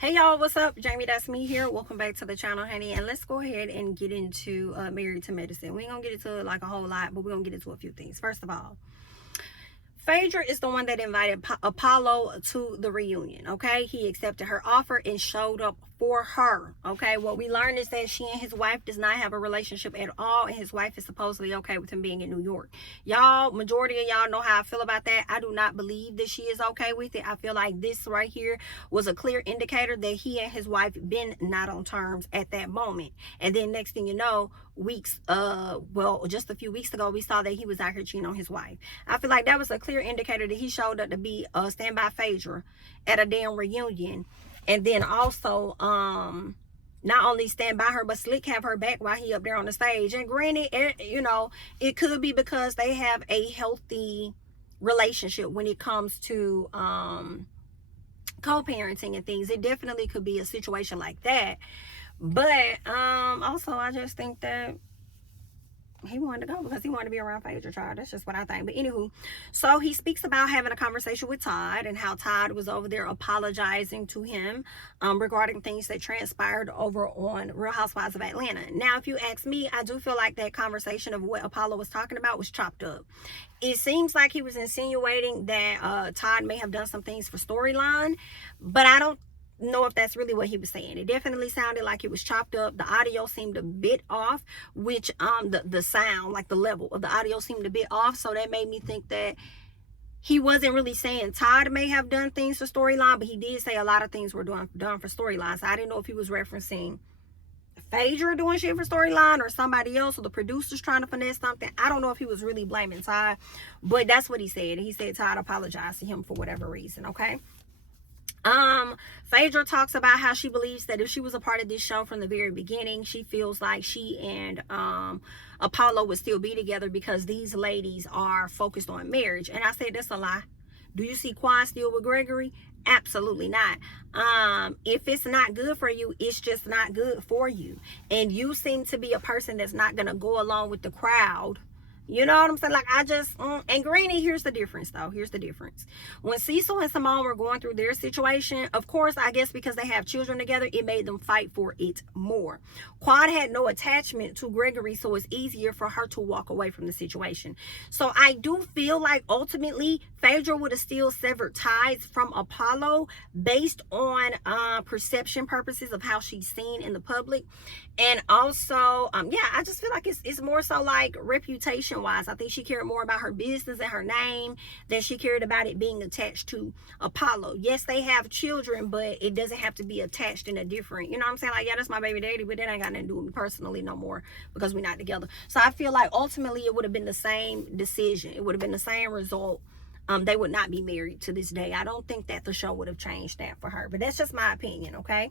Hey y'all, what's up? JamiThatsMe here. Welcome back to the channel, honey. And let's go ahead and get into Married to Medicine. We ain't gonna get into like a whole lot, but we're gonna get into a few things. First of all, Phaedra is the one that invited Apollo to the reunion, okay? He accepted her offer and showed up for her, okay? What we learned is that she and his wife does not have a relationship at all, and his wife is supposedly okay with him being in New York. Y'all, majority of y'all know how I feel about that. I do not believe that she is okay with it. I feel like this right here was a clear indicator that he and his wife been not on terms at that moment. And then next thing you know, just a few weeks ago, we saw that he was out here cheating on his wife. I feel like that was a clear indicator that he showed up to be stand by Phaedra at a damn reunion. And then also, not only stand by her, but slick have her back while he up there on the stage. And granted, you know, it could be because they have a healthy relationship when it comes to co-parenting and things. It definitely could be a situation like that. But also, I just think that he wanted to go because he wanted to be around Phaedra, child. That's just what I think. But anywho, so he speaks about having a conversation with Todd and how Todd was over there apologizing to him regarding things that transpired over on Real Housewives of Atlanta. Now, if you ask me, I do feel like that conversation of what Apollo was talking about was chopped up. It seems like he was insinuating that Todd may have done some things for storyline, but I don't know if that's really what he was saying. It definitely sounded like it was chopped up. The audio seemed a bit off, which the sound, like the level of the audio seemed a bit off, so that made me think that he wasn't really saying Todd may have done things for storyline, but he did say a lot of things were done for storyline. So I didn't know if he was referencing Phaedra doing shit for storyline or somebody else, or the producers trying to finesse something. I don't know if he was really blaming Todd, but that's what he said. And he said Todd apologized to him for whatever reason, okay? Phaedra talks about how she believes that if she was a part of this show from the very beginning, she feels like she and Apollo would still be together because these ladies are focused on marriage. And I said that's a lie. Do you see Quad still with Gregory? Absolutely not. If it's not good for you, it's just not good for you. And you seem to be a person that's not gonna go along with the crowd. You know what I'm saying? Like, I just, and granted, here's the difference, though. Here's the difference. When Cecil and Simone were going through their situation, of course, I guess because they have children together, it made them fight for it more. Quad had no attachment to Gregory, so it's easier for her to walk away from the situation. So I do feel like, ultimately, Phaedra would have still severed ties from Apollo based on perception purposes of how she's seen in the public. And also, yeah, I just feel like it's more so like reputation wise. I think she cared more about her business and her name than she cared about it being attached to Apollo. Yes, they have children, but it doesn't have to be attached in a different, you know what I'm saying? Like, yeah, that's my baby daddy, but that ain't got nothing to do with me personally no more because we're not together. So I feel like ultimately it would have been the same decision. It would have been the same result. They would not be married to this day. I don't think that the show would have changed that for her, but that's just my opinion, okay?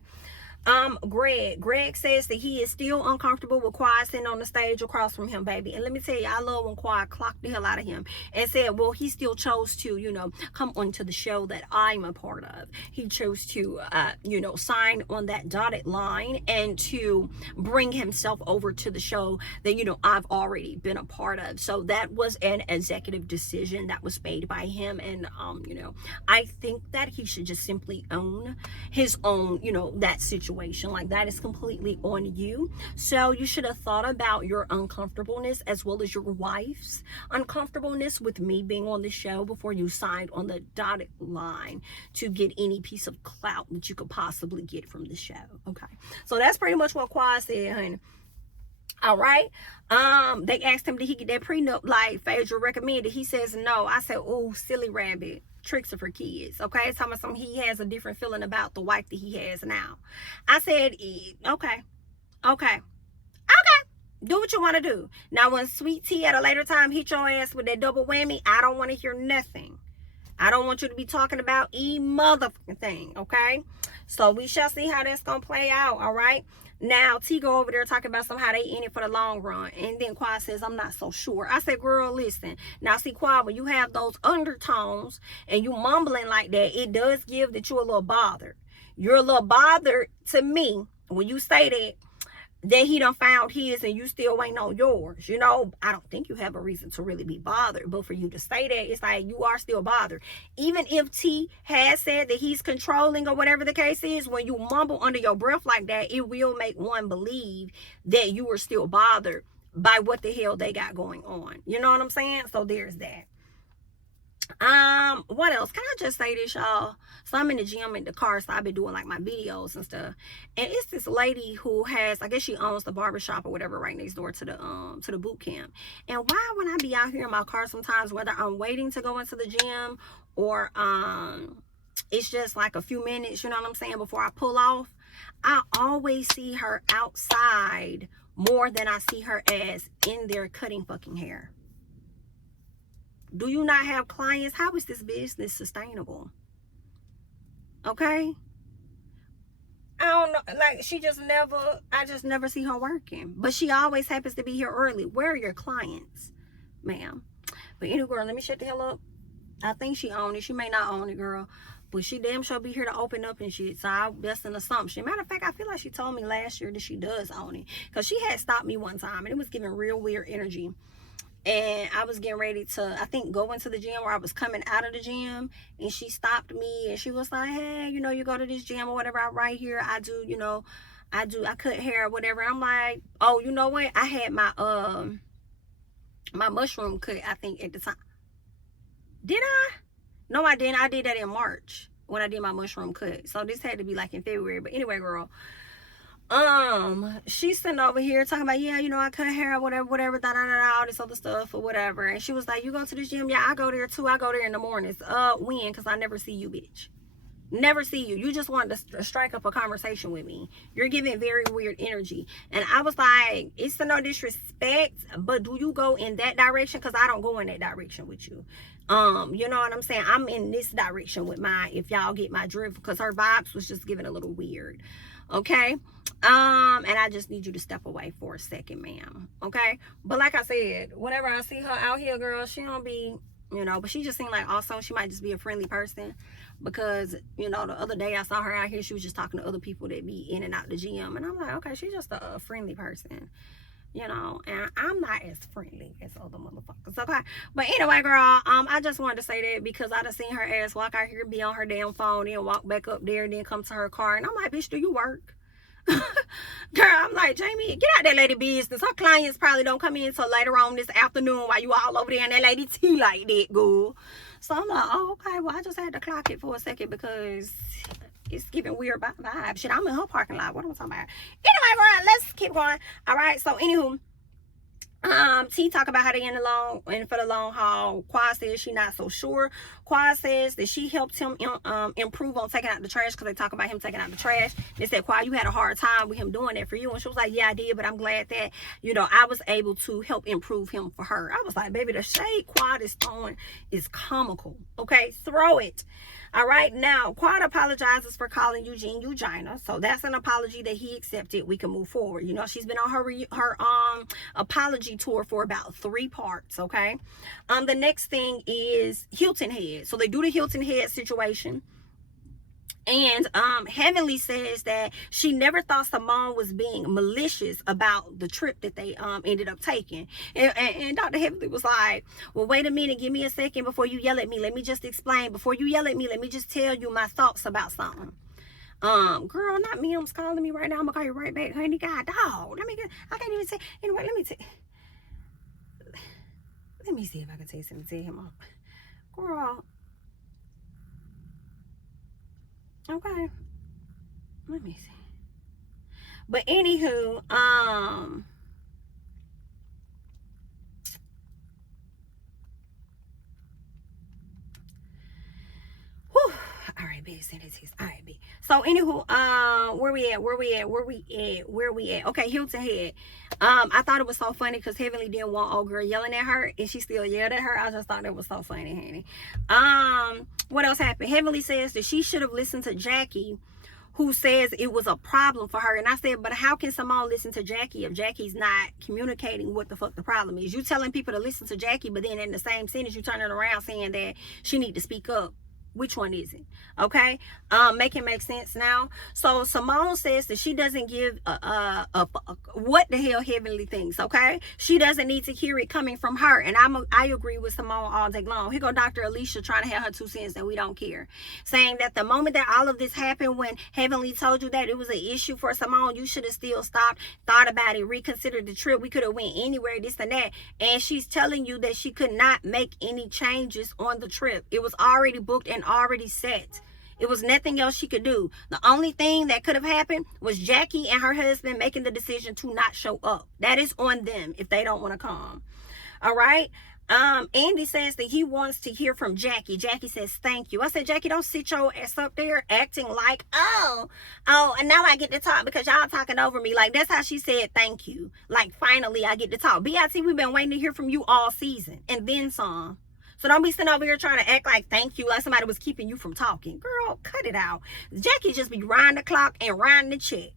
Greg says that he is still uncomfortable with Quad sitting on the stage across from him, baby. And let me tell you, I love when Quad clocked the hell out of him and said, well, he still chose to, you know, come onto the show that I'm a part of. He chose to, you know, sign on that dotted line and to bring himself over to the show that, you know, I've already been a part of. So that was an executive decision that was made by him. And, you know, I think that he should just simply own his own, you know, that situation. Like, that is completely on you. So you should have thought about your uncomfortableness as well as your wife's uncomfortableness with me being on the show before you signed on the dotted line to get any piece of clout that you could possibly get from the show. Okay, so that's pretty much what Quad said, honey. All right. They asked him, did he get that prenup like Phaedra recommended? He says no. I said, oh, silly rabbit. Tricks are for kids. Okay, it's something he has a different feeling about the wife that he has now. I said, okay, do what you want to do. Now, when Sweet Tea at a later time hit your ass with that double whammy, I don't want to hear nothing. I don't want you to be talking about motherfucking thing, okay? So we shall see how that's gonna play out, all right? Now, T go over there talking about somehow they in it for the long run. And then Quad says, I'm not so sure. I said, girl, listen. Now, see, Quad, when you have those undertones and you mumbling like that, it does give that you're a little bothered. You're a little bothered to me when you say that. that he done found his and you still waiting on yours. You know, I don't think you have a reason to really be bothered, but for you to say that, it's like you are still bothered. Even if T has said that he's controlling or whatever the case is, when you mumble under your breath like that, it will make one believe that you are still bothered by what the hell they got going on. You know what I'm saying? So there's that. What else? Can I just say this, y'all? So I'm in the gym in the car, so I've been doing like my videos and stuff. And it's this lady who has, I guess she owns the barbershop or whatever right next door to the boot camp. And why when I be out here in my car sometimes, whether I'm waiting to go into the gym or it's just like a few minutes, you know what I'm saying, before I pull off, I always see her outside more than I see her as in there cutting fucking hair. Do you not have clients? How is this business sustainable? Okay? I don't know. Like, I just never see her working. But she always happens to be here early. Where are your clients, ma'am? But anyway, girl, let me shut the hell up. I think she own it. She may not own it, girl. But she damn sure be here to open up and shit. So that's an assumption. Matter of fact, I feel like she told me last year that she does own it. Because she had stopped me one time. And it was giving real weird energy. And I was getting ready to, I think, go into the gym, or I was coming out of the gym, and she stopped me, and she was like, hey, you know, you go to this gym or whatever, I right here, I do, you know, I cut hair or whatever. I'm like, oh, you know what? I had my my mushroom cut, I think, at the time. Did I? No, I didn't. I did that in March when I did my mushroom cut. So this had to be like in February. But anyway, girl, she's sitting over here talking about, yeah, you know, I cut hair, whatever, all this other stuff or whatever. And she was like, you go to the gym? Yeah, I go there too. I go there in the mornings. When? Because I never see you, bitch. Never see you. You just wanted to strike up a conversation with me. You're giving very weird energy. And I was like, it's no disrespect, but do you go in that direction? Because I don't go in that direction with you. You know what I'm saying? I'm in this direction with mine, if y'all get my drift, because her vibes was just giving a little weird. Okay? And I just need you to step away for a second, ma'am. Okay? But like I said, whenever I see her out here, girl, she don't be, you know, but she just seemed like also she might just be a friendly person, because, you know, the other day I saw her out here, she was just talking to other people that be in and out the gym, and I'm like, okay, she's just a friendly person, you know, and I'm not as friendly as other motherfuckers. Okay? But anyway, girl, I just wanted to say that because I done seen her ass walk out here, be on her damn phone, then walk back up there, and then come to her car, and I'm like, bitch, do you work? Girl, I'm like, Jamie, get out that lady business. Her clients probably don't come in till later on this afternoon while you all over there in that lady tea like that, girl. So I'm like, oh, okay, well, I just had to clock it for a second because it's giving weird vibes. Shit, I'm in her parking lot. What am I talking about? Anyway, girl, let's keep going. All right, so anywho, T talk about how they in for the long haul. Quad says she not so sure. Quad says that she helped him improve on taking out the trash, because they talk about him taking out the trash. They said, Quad, you had a hard time with him doing that for you. And she was like, yeah, I did, but I'm glad that, you know, I was able to help improve him for her. I was like, baby, the shade Quad is throwing is comical. Okay, throw it. All right, now Quad apologizes for calling Eugene Eugina, so that's an apology that he accepted. We can move forward. You know, she's been on her apology tour for about 3 parts. Okay, the next thing is Hilton Head. So they do the Hilton Head situation. And Heavenly says that she never thought Simone was being malicious about the trip that they ended up taking. And Dr. Heavenly was like, well, wait a minute, give me a second before you yell at me. Let me just explain. Before you yell at me, let me just tell you my thoughts about something. Girl, not me. I'm calling me right now. I'm gonna call you right back, honey. God, dog. I can't even say. Anyway, let me see if I can tell something to tell him. Girl. Okay, let me see. But anywho, whew. All right, B, send it to us. All right, B. So anywho, where we at? Okay, Hilton Head. I thought it was so funny because Heavenly didn't want old girl yelling at her, and she still yelled at her. I just thought that was so funny, honey. What else happened? Heavenly says that she should have listened to Jackie, who says it was a problem for her. And I said, but how can Simone listen to Jackie if Jackie's not communicating what the fuck the problem is? You telling people to listen to Jackie, but then in the same sentence you turning around saying that she need to speak up. Which one is it? Okay, make it make sense now. So Simone says that she doesn't give what the hell Heavenly thinks. Okay, she doesn't need to hear it coming from her, and I agree with Simone all day long. Here go Dr. Alicia trying to have her 2 cents that we don't care, saying that the moment that all of this happened, when Heavenly told you that it was an issue for Simone, you should have still stopped, thought about it, reconsidered the trip. We could have went anywhere, this and that. And she's telling you that she could not make any changes on the trip. It was already booked and already set. It was nothing else she could do. The only thing that could have happened was Jackie and her husband making the decision to not show up. That is on them if they don't want to come. All right. Andy says that he wants to hear from Jackie. Jackie says, thank you. I said, Jackie, don't sit your ass up there acting like, oh, and now I get to talk because y'all talking over me. Like, that's how she said thank you. Like, finally, I get to talk. BIT, we've been waiting to hear from you all season. And then some. So don't be sitting over here trying to act like thank you, like somebody was keeping you from talking. Girl, cut it out. Jackie just be riding the clock and riding the check.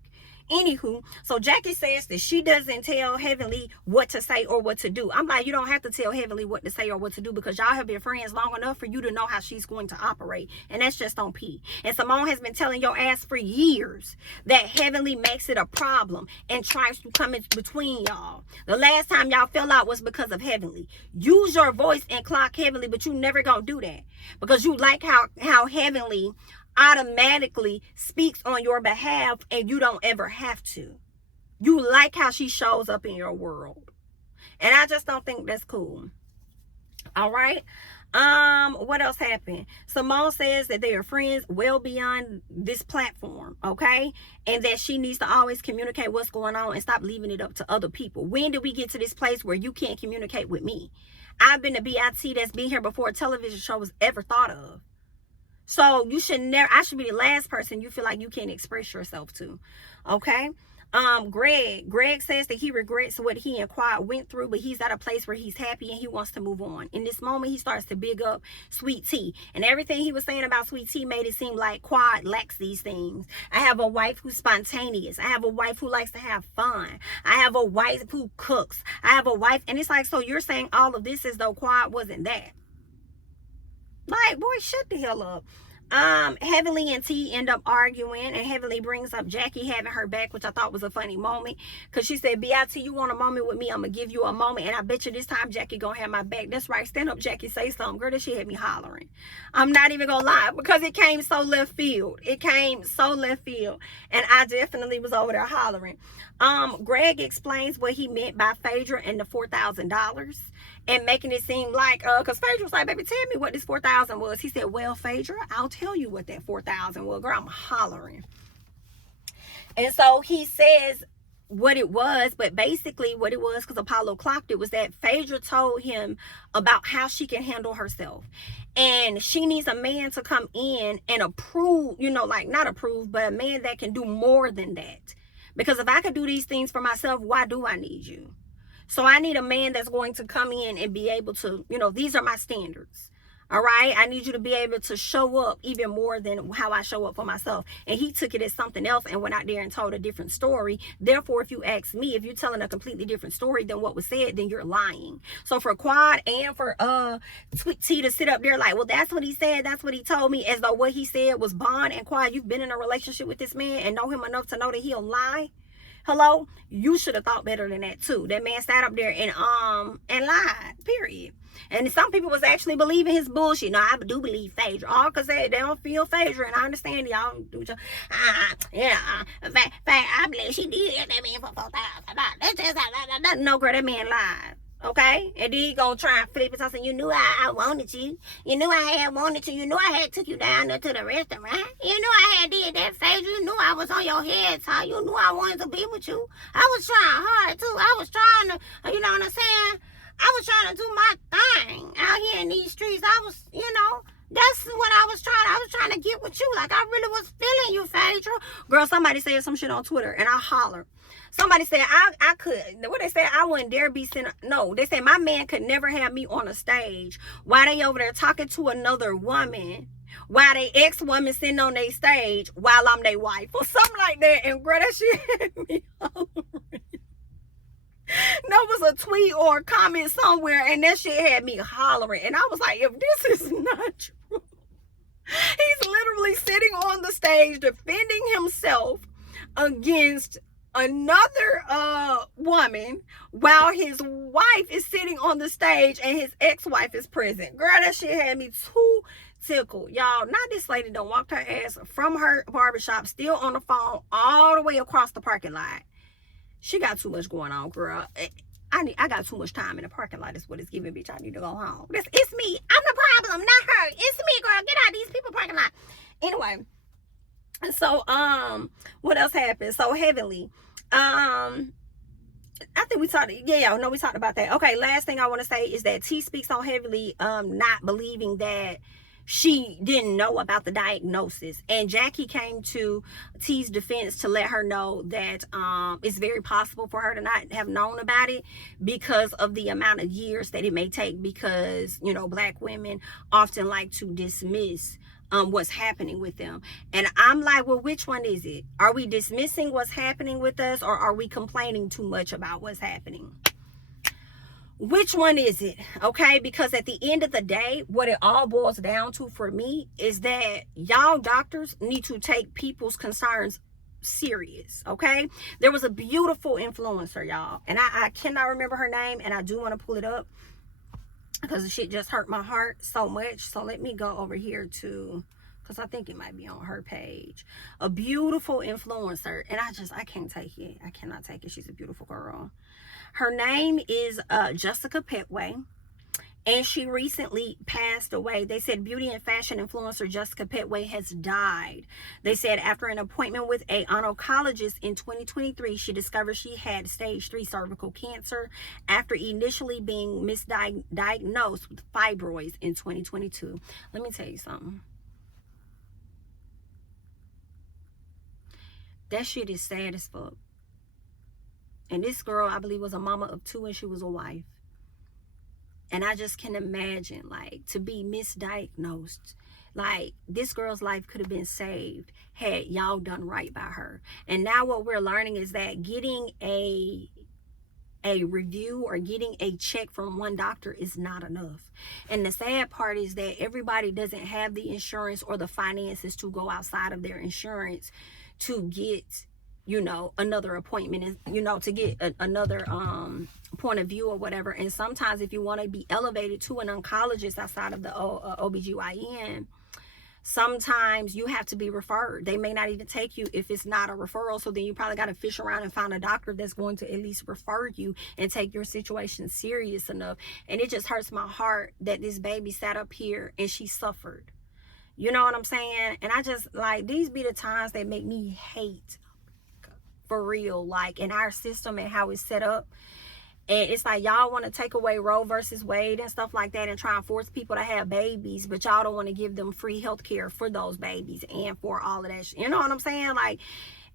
Anywho, so Jackie says that she doesn't tell Heavenly what to say or what to do. I'm like, you don't have to tell Heavenly what to say or what to do because y'all have been friends long enough for you to know how she's going to operate. And that's just on P. And Simone has been telling your ass for years that Heavenly makes it a problem and tries to come in between y'all. The last time y'all fell out was because of Heavenly. Use your voice and clock Heavenly, but you never gonna do that because you like how Heavenly automatically speaks on your behalf and you don't ever have to. You like how she shows up in your world. And I just don't think that's cool. All right. What else happened? Simone says that they are friends well beyond this platform, okay? And that she needs to always communicate what's going on and stop leaving it up to other people. When did we get to this place where you can't communicate with me? I've been a BIT that's been here before a television show was ever thought of. So you should never, I should be the last person you feel like you can't express yourself to. Okay. Greg says that he regrets what he and Quad went through, but he's at a place where he's happy and he wants to move on. In this moment, he starts to big up Sweet Tea. And everything he was saying about Sweet Tea made it seem like Quad lacks these things. I have a wife who's spontaneous. I have a wife who likes to have fun. I have a wife who cooks. I have a wife. And it's like, so you're saying all of this as though Quad wasn't that. Like, boy, shut the hell up. Heavenly and T end up arguing, and Heavenly brings up Jackie having her back, which I thought was a funny moment, because she said, BIT, you want a moment with me, I'm going to give you a moment, and I bet you this time Jackie going to have my back. That's right. Stand up, Jackie. Say something. Girl, that shit had me hollering. I'm not even going to lie, because it came so left field. It came so left field, and I definitely was over there hollering. Greg explains what he meant by Phaedra and the $4,000. And making it seem like, because Phaedra was like, baby, tell me what this $4,000 was. He said, well, Phaedra, I'll tell you what that $4,000 was. Girl, I'm hollering. And so he says what it was, but basically what it was, because Apollo clocked it, was that Phaedra told him about how she can handle herself. And she needs a man to come in and approve, you know, like not approve, but a man that can do more than that. Because if I could do these things for myself, why do I need you? So I need a man that's going to come in and be able to, you know, these are my standards. All right. I need you to be able to show up even more than how I show up for myself. And he took it as something else and went out there and told a different story. Therefore, if you ask me, if you're telling a completely different story than what was said, then you're lying. So for Quad and for Sweet Tea to sit up there like, well, that's what he said. That's what he told me, as though what he said was bond. And Quad, you've been in a relationship with this man and know him enough to know that he'll lie. Hello, you should have thought better than that too. That man sat up there and lied, period. And some people was actually believing his bullshit. No, I do believe Phaedra. All because they don't feel Phaedra, and I understand y'all do your, I believe she did that man for $4,000. That's just no, girl, that man lied. Okay, and then he gonna try and flip it and say, you knew I wanted you. You knew I had wanted you. You knew I had took you down there to the restaurant. You knew I had did that, Phaedra. You knew I was on your head, Ty. You knew I wanted to be with you. I was trying hard too. I was trying to, you know what I'm saying? I was trying to do my thing out here in these streets. I was, you know, that's what I was trying. I was trying to get with you. Like, I really was feeling you, Phaedra. Girl, somebody said some shit on Twitter, and I hollered. Somebody said I could. What they said, I wouldn't dare be sent. No, they said my man could never have me on a stage while they over there talking to another woman, while they ex-woman sitting on their stage while I'm their wife or something like that. And girl, that shit had me hollering. There was a tweet or a comment somewhere, and that shit had me hollering. And I was like, if this is not true, He's literally sitting on the stage defending himself against another woman while his wife is sitting on the stage and his ex-wife is present. Girl, that shit had me too tickled. Y'all, not this lady done walked her ass from her barbershop, still on the phone, all the way across the parking lot. She got too much going on, girl. I got too much time in the parking lot. That's what it's giving, bitch. I need to go home. It's me. I'm the problem, not her. It's me, girl. Get out of these people parking lot. Anyway, so what else happened? So Heavenly, I think we talked. Yeah, no, we talked about that. Okay, last thing I want to say is that T speaks on Heavenly not believing that she didn't know about the diagnosis, and Jackie came to T's defense to let her know that it's very possible for her to not have known about it because of the amount of years that it may take, because, you know, Black women often like to dismiss what's happening with them. And I'm like, well, which one is it? Are we dismissing what's happening with us, or are we complaining too much about what's happening? Which one is it? Okay, because at the end of the day, what it all boils down to for me is that y'all doctors need to take people's concerns serious. Okay, there was a beautiful influencer, y'all, and I cannot remember her name, and I do want to pull it up because the shit just hurt my heart so much. So let me go over here to, because I think it might be on her page. A beautiful influencer, and I can't take it. I cannot take it. She's a beautiful girl. Her name is Jessica Petway, and she recently passed away. They said beauty and fashion influencer Jessica Petway has died. They said after an appointment with an oncologist in 2023, she discovered she had stage 3 cervical cancer after initially being misdiagnosed with fibroids in 2022. Let me tell you something. That shit is sad as fuck. And this girl, I believe, was a mama of 2, and she was a wife. And I just can imagine, like, to be misdiagnosed. Like, this girl's life could have been saved had y'all done right by her. And now what we're learning is that getting a review or getting a check from one doctor is not enough. And the sad part is that everybody doesn't have the insurance or the finances to go outside of their insurance to get, you know, another appointment, and, you know, to get another point of view or whatever. And sometimes if you want to be elevated to an oncologist outside of the OBGYN, sometimes you have to be referred. They may not even take you if it's not a referral. So then you probably got to fish around and find a doctor that's going to at least refer you and take your situation serious enough. And it just hurts my heart that this baby sat up here and she suffered. You know what I'm saying? And I just, like, these be the times that make me hate, for real, like, in our system and how it's set up. And it's like, y'all want to take away Roe versus Wade and stuff like that and try and force people to have babies, but y'all don't want to give them free health care for those babies and for all of that shit. You know what I'm saying? Like,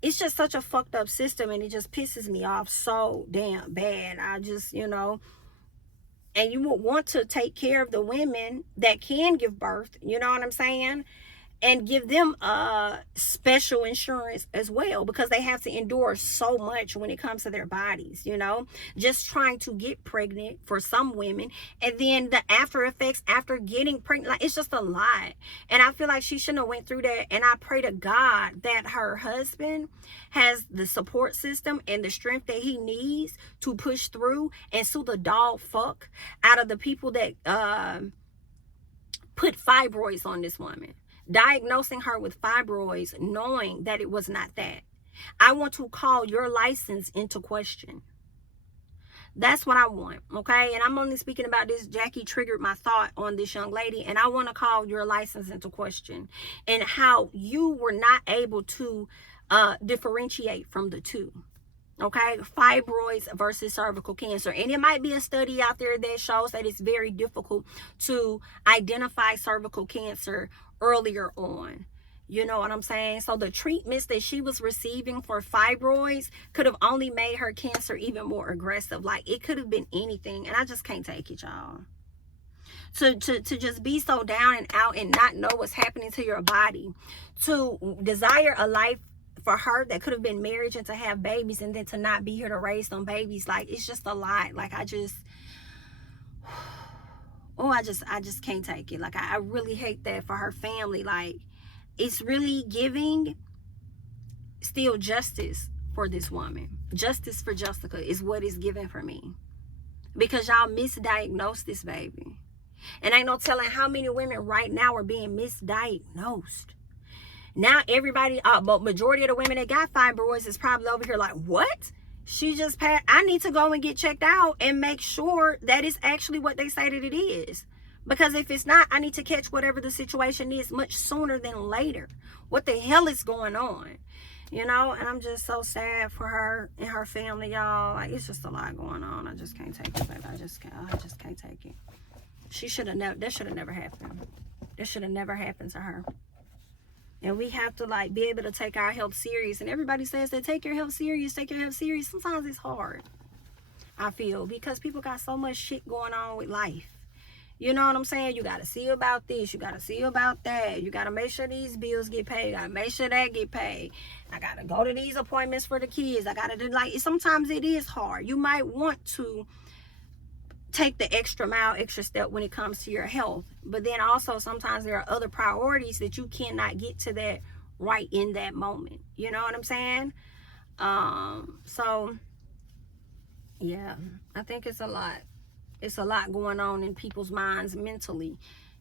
it's just such a fucked up system, and it just pisses me off so damn bad. I just, you know, and you would want to take care of the women that can give birth, you know what I'm saying? And give them special insurance as well, because they have to endure so much when it comes to their bodies, you know, just trying to get pregnant for some women, and then the after effects after getting pregnant, like, it's just a lot. And I feel like she shouldn't have went through that. And I pray to God that her husband has the support system and the strength that he needs to push through and sue the dog fuck out of the people that put fibroids on this woman, diagnosing her with fibroids, knowing that it was not that. I want to call your license into question. That's what I want, okay? And I'm only speaking about this. Jackie triggered my thought on this young lady, and I want to call your license into question and how you were not able to differentiate from the two. Okay, fibroids versus cervical cancer. And it might be a study out there that shows that it's very difficult to identify cervical cancer earlier on. You know what I'm saying? So the treatments that she was receiving for fibroids could have only made her cancer even more aggressive. Like, it could have been anything. And I just can't take it, y'all. To just be so down and out and not know what's happening to your body. To desire a life for her that could have been marriage and to have babies, and then to not be here to raise them babies. Like, it's just a lot. Like, I just, oh, I just can't take it. Like, I really hate that for her family. Like, it's really giving still justice for this woman. Justice for Jessica is what it's giving for me. Because y'all misdiagnosed this baby. And ain't no telling how many women right now are being misdiagnosed. Now everybody, but majority of the women that got fibroids is probably over here like, what? She just passed. I need to go and get checked out and make sure that it's actually what they say that it is. Because if it's not, I need to catch whatever the situation is much sooner than later. What the hell is going on? You know, and I'm just so sad for her and her family, y'all. Like, it's just a lot going on. I just can't take it, baby. I just can't take it. She should have never, that should have never happened. That should have never happened to her. And we have to, like, be able to take our health serious. And everybody says that take your health serious, take your health serious. Sometimes it's hard, I feel, because people got so much shit going on with life. You know what I'm saying? You got to see about this. You got to see about that. You got to make sure these bills get paid. You got to make sure that get paid. I got to go to these appointments for the kids. I got to do, like, sometimes it is hard. You might want to take the extra mile, extra step when it comes to your health. But then also sometimes there are other priorities that you cannot get to that right in that moment. You know what I'm saying? So, yeah, I think it's a lot. It's a lot going on in people's minds mentally.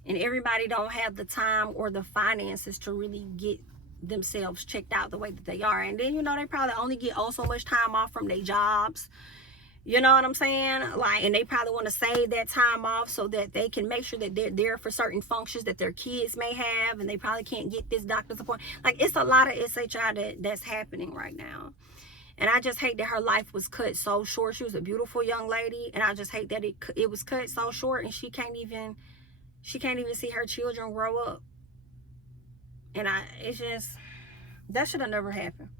And everybody don't have the time or the finances to really get themselves checked out the way that they are. And then, you know, they probably only get so much time off from their jobs. You know what I'm saying? Like, and they probably want to save that time off so that they can make sure that they're there for certain functions that their kids may have. And they probably can't get this doctor's appointment. Like, it's a lot of SHI that's happening right now. And I just hate that her life was cut so short. She was a beautiful young lady, and I just hate that it was cut so short, and she can't even see her children grow up. And it's just, that should have never happened.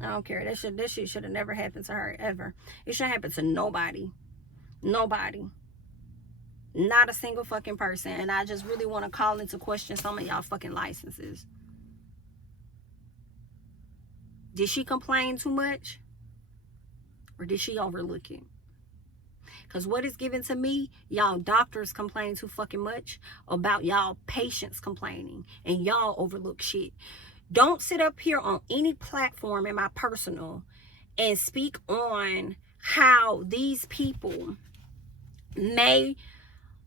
I don't care. This shit should have never happened to her ever. It shouldn't happen to nobody. Nobody. Not a single fucking person. And I just really want to call into question some of y'all fucking licenses. Did she complain too much? Or did she overlook it? Because what is given to me, y'all doctors complain too fucking much about y'all patients complaining. And y'all overlook shit. Don't sit up here on any platform in my personal and speak on how these people may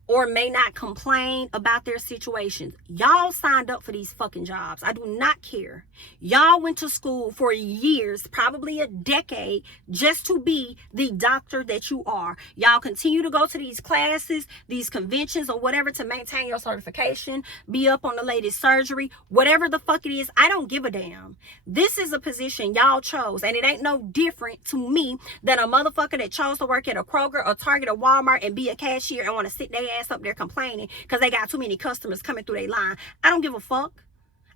or may not complain about their situations. Y'all signed up for these fucking jobs. I do not care. Y'all went to school for years, probably a decade, just to be the doctor that you are. Y'all continue to go to these classes, these conventions, or whatever to maintain your certification, be up on the latest surgery, whatever the fuck it is. I don't give a damn. This is a position y'all chose, and it ain't no different to me than a motherfucker that chose to work at a Kroger or Target or Walmart and be a cashier and want to sit their ass up there complaining because they got too many customers coming through their line. I don't give a fuck.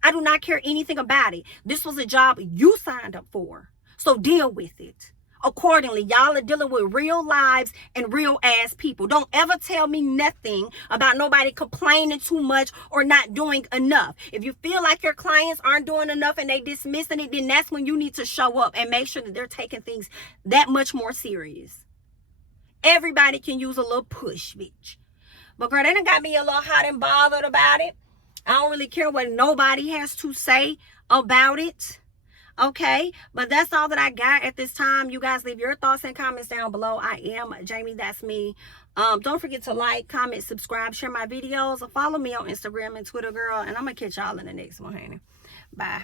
I do not care anything about it. This was a job you signed up for. So deal with it accordingly. Y'all are dealing with real lives and real ass people. Don't ever tell me nothing about nobody complaining too much or not doing enough. If you feel like your clients aren't doing enough and they dismissing it, then that's when you need to show up and make sure that they're taking things that much more serious. Everybody can use a little push, bitch. But girl, they done got me a little hot and bothered about it. I don't really care what nobody has to say about it. Okay, but that's all that I got at this time. You guys leave your thoughts and comments down below. I am Jamie, that's me. Don't forget to like, comment, subscribe, share my videos, or follow me on Instagram and Twitter, girl. And I'm gonna catch y'all in the next one, honey. Bye.